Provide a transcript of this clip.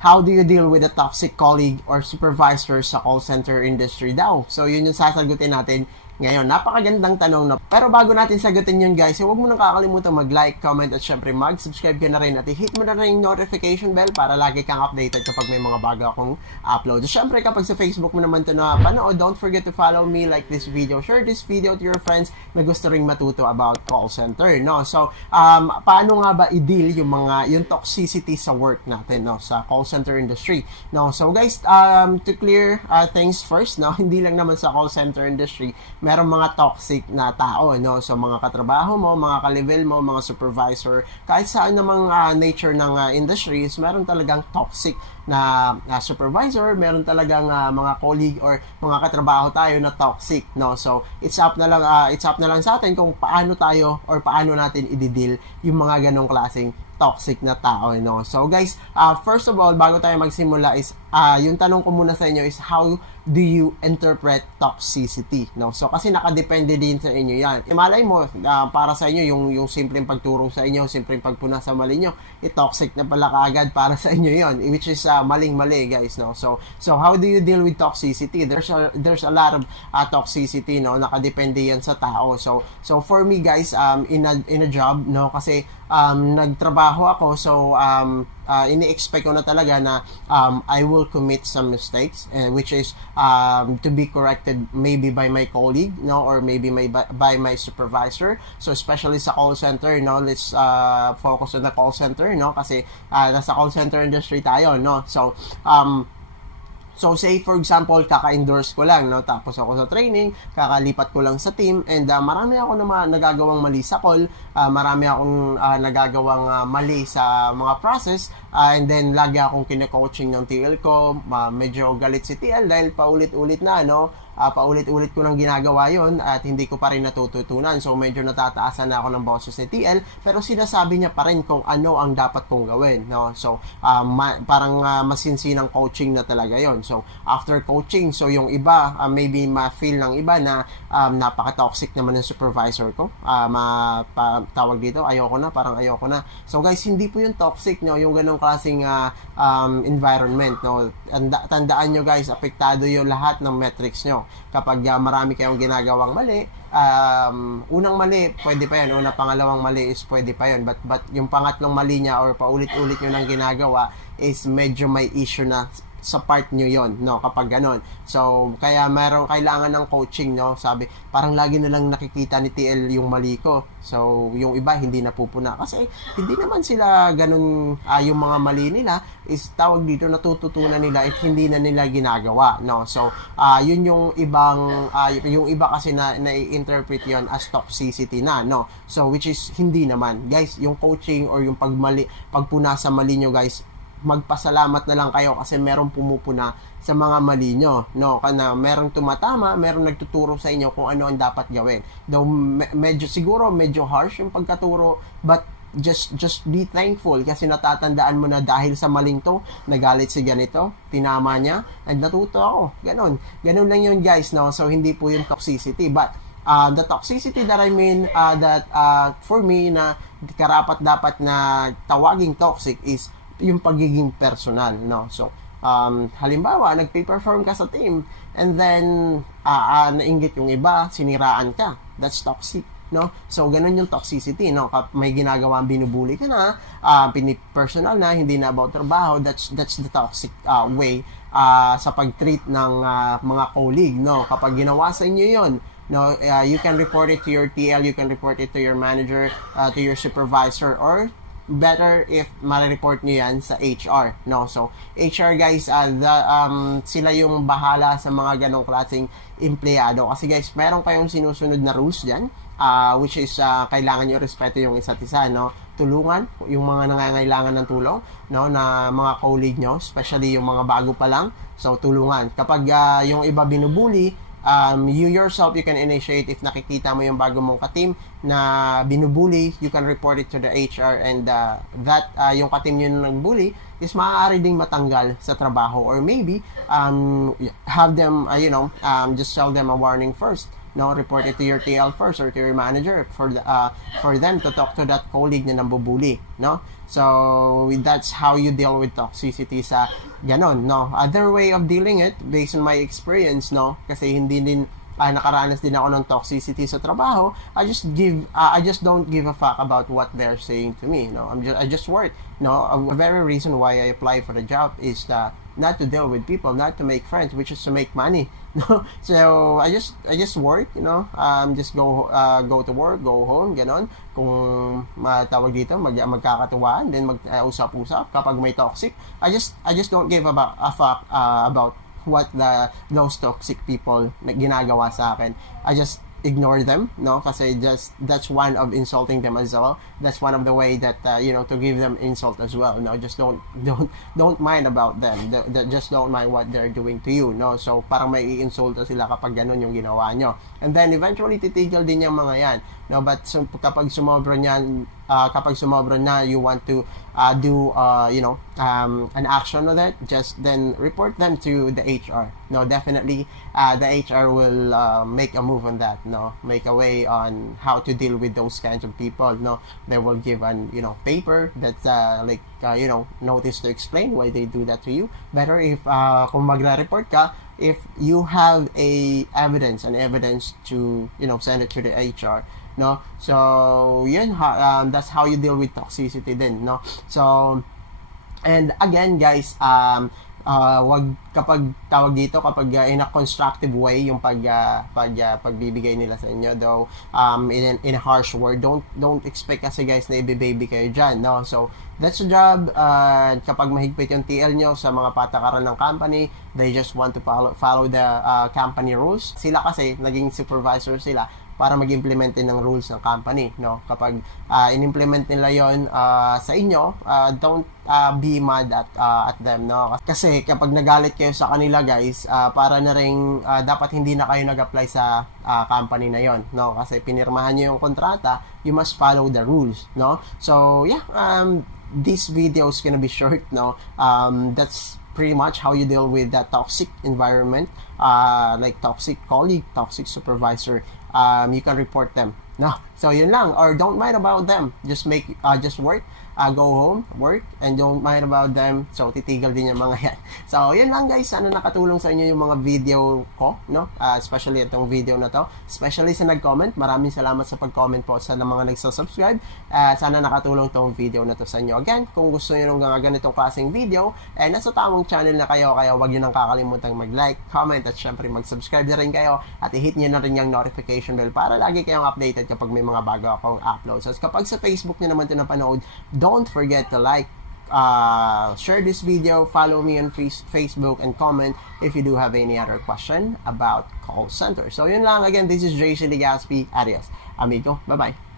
how do you deal with a toxic colleague or supervisor sa call center industry daw? So, yun yung sasagutin natin ngayon. Napakagandang tanong na. Pero bago natin sagutin yun guys, huwag mo nang kakalimutan mag-like, comment at syempre mag-subscribe ka na rin at i-hit mo na rin yung notification bell para lagi kang updated kapag may mga bago akong upload. Syempre kapag sa Facebook mo naman ito na panood, don't forget to follow me, like this video, share this video to your friends na gusto ring matuto about call center, no? So, paano nga ba i-deal yung toxicity sa work natin, no? Sa call center industry, no? So guys, to clear things first, no? Hindi lang naman sa call center industry, merong mga toxic na tao, no? So, mga katrabaho mo, mga ka-level mo, mga supervisor, kahit saan namang nature ng industries, meron talagang toxic na supervisor, meron talagang mga colleague or mga katrabaho tayo na toxic, no? So, it's up na lang sa atin kung paano tayo or paano natin i-deal yung mga ganong klaseng toxic na tao, no? So guys, first of all, bago tayo magsimula is yung tanong ko muna sa inyo is how do you interpret toxicity, no? So kasi nakadepende din sa inyo yan. Malay mo, para sa inyo yung simpleng pagturo sa inyo, simpleng pagpuna sa mali nyo, toxic na pala kaagad para sa inyo yon, which is maling-mali guys, no? So how do you deal with toxicity? There's a lot of toxicity, no? Nakadepende yan sa tao. So for me guys, in a job, no, kasi nagtrabaho ako, so ini-expect ko na talaga na I will commit some mistakes, which is to be corrected maybe by my colleague, no, or maybe by my supervisor. So especially sa call center, no, let's focus on the call center, no, kasi nasa call center industry tayo, no. So say for example, kaka-endorse ko lang, no, tapos ako sa training, kakalipat ko lang sa team, and marami ako na nagagawang mali sa call, marami akong nagagawang mali sa mga process, and then lagi akong kine-coaching ng TL ko, medyo galit si TL dahil paulit-ulit na, no, paulit-ulit ko nang ginagawa yon at hindi ko pa rin natututunan. So medyo natataasan na ako ng boses ni TL, pero sinasabi niya pa rin kung ano ang dapat kong gawin, no? So parang masinsinang coaching na talaga yon. So after coaching, so yung iba maybe ma-feel ng iba na napaka-toxic naman ng supervisor ko, tawag dito, ayoko na. So guys, hindi po yung toxic, no, yung ganong klaseng environment, no. Tandaan nyo guys, apektado yung lahat ng metrics nyo kapag marami kayong ginagawang mali. Unang mali, pwede pa yan. Pangalawang mali is pwede pa yan. But yung pangatlong mali niya or paulit-ulit nyo nang ginagawa is medyo may issue na sa part nyo yon, no, kapag ganon. So kaya kailangan ng coaching, no. Sabi, parang lagi na lang nakikita ni TL yung mali ko, so yung iba hindi napupuna kasi hindi naman sila ganon, yung mga mali nila is tawag dito natututunan nila at hindi na nila ginagawa, no. So yun yung ibang yung iba kasi na i-interpret yon as toxicity na, no. So which is hindi naman guys, yung coaching or yung pagpuna sa mali nyo guys, magpasalamat na lang kayo kasi merong pumupuna sa mga mali nyo, no, kana merong tumatama, merong nagtuturo sa inyo kung ano ang dapat gawin. Though medyo harsh yung pagkaturo, but just be thankful kasi natatandaan mo na dahil sa maling to, nagalit si ganito, tinama niya, and natuto ako. Ganon lang yun guys, no. So hindi po yung toxicity, but the toxicity that I mean that for me na karapat dapat na tawaging toxic is yung pagiging personal, no. So halimbawa nagpe-perform ka sa team and then nainggit yung iba, siniraan ka, that's toxic, no. So ganun yung toxicity, no. May ginagawa, binubuli ka na, personal na, hindi na about trabaho, that's the toxic way sa pag-treat ng mga colleague, no. Kapag ginawa sa inyo yon, no, you can report it to your TL, you can report it to your manager, to your supervisor, or better if ma-report nyo yan sa HR, no. So HR guys, sila yung bahala sa mga ganong klaseng empleyado kasi guys, meron kayong sinusunod na rules dyan, which is kailangan nyo respeto yung isa't isa, no. Tulungan yung mga nangangailangan ng tulong, no, na mga colleague nyo, especially yung mga bago pa lang. So tulungan kapag yung iba binubuli, you yourself, you can initiate if nakikita mo yung bago mong ka-team na binubuli, you can report it to the HR, and that yung ka-team nyo nang bully is maaari ding matanggal sa trabaho, or maybe have them just tell them a warning first, no, report it to your TL first or to your manager for them to talk to that colleague na nambubuli, no. So that's how you deal with toxicity sa ganon, no? Other way of dealing it based on my experience, no? Kasi hindi din nakaranas din ako ng toxicity sa trabaho. I just don't give a fuck about what they're saying to me, no? I just work, no? A very reason why I apply for the job is that not to deal with people, not to make friends, which is to make money, no? So I just work, you know, just go to work, go home, ganon. Kung matawag dito, magkakatuwaan, then mag-usap-usap. Kapag may toxic, I just don't give a fuck about what those toxic people na ginagawa sa akin. I just ignore them, no? Kasi that's one of insulting them as well. That's one of the way that you know, to give them insult as well. No, just don't mind about them. Just don't mind what they're doing to you, no? So parang may i-insulto sila kapag ganun yung ginawa nyo. And then eventually titigil din yung mga yan, no? But kapag sumobra niyan, kapag sumobra na, you want to do you know, an action on that, just then report them to the HR. No, definitely the HR will make a move on that, no? Make a way on how to deal with those kinds of people, no? They will give an, you know, paper that's like you know, notice to explain why they do that to you. Better if kung magre-report ka, if you have an evidence to, you know, send it to the HR, no? So yun, that's how you deal with toxicity din, no? So, and again guys, wag kapag tawag dito, kapag in a constructive way yung pagbibigay nila sa inyo, though in a harsh word, don't expect kasi guys na i-baby kayo dyan, no? So that's the job. Kapag mahigpit yung TL nyo sa mga patakaran ng company, they just want to follow the company rules. Sila kasi naging supervisor sila para mag-implement din ng rules ng company, no? Kapag in-implement nila yon sa inyo, don't be mad at them, no? Kasi kapag nagalit kayo sa kanila guys, para na rin dapat hindi na kayo nag-apply sa company na yon, no? Kasi pinirmahan nyo yung kontrata, you must follow the rules, no? So yeah, this video is gonna be short, no? That's pretty much how you deal with that toxic environment, like toxic colleague, toxic supervisor. You can report them, no? So yun lang, or don't mind about them. Just work, go home, work, and don't mind about them. So titigil din yung mga yan. So yun lang guys, sana nakatulong sa inyo yung mga video ko, no? Especially itong video na to, especially sa nag-comment. Maraming salamat sa pag-comment po sa mga nagsasubscribe. Sana nakatulong tong video na to sa inyo. Again, kung gusto nyo ng ganitong klaseng video, nasa tamang channel na kayo, kaya wag nyo nang kakalimutang mag-like, comment, at syempre mag-subscribe na rin kayo, at i-hit nyo na rin yung notification bell para lagi kayong updated kapag may mga bago akong upload. So kapag sa Facebook nyo naman ito napanood, don't forget to like, share this video, follow me on Facebook, and comment if you do have any other question about call center. So yun lang, again, this is JC Legaspi. Adios, amigo. Bye-bye.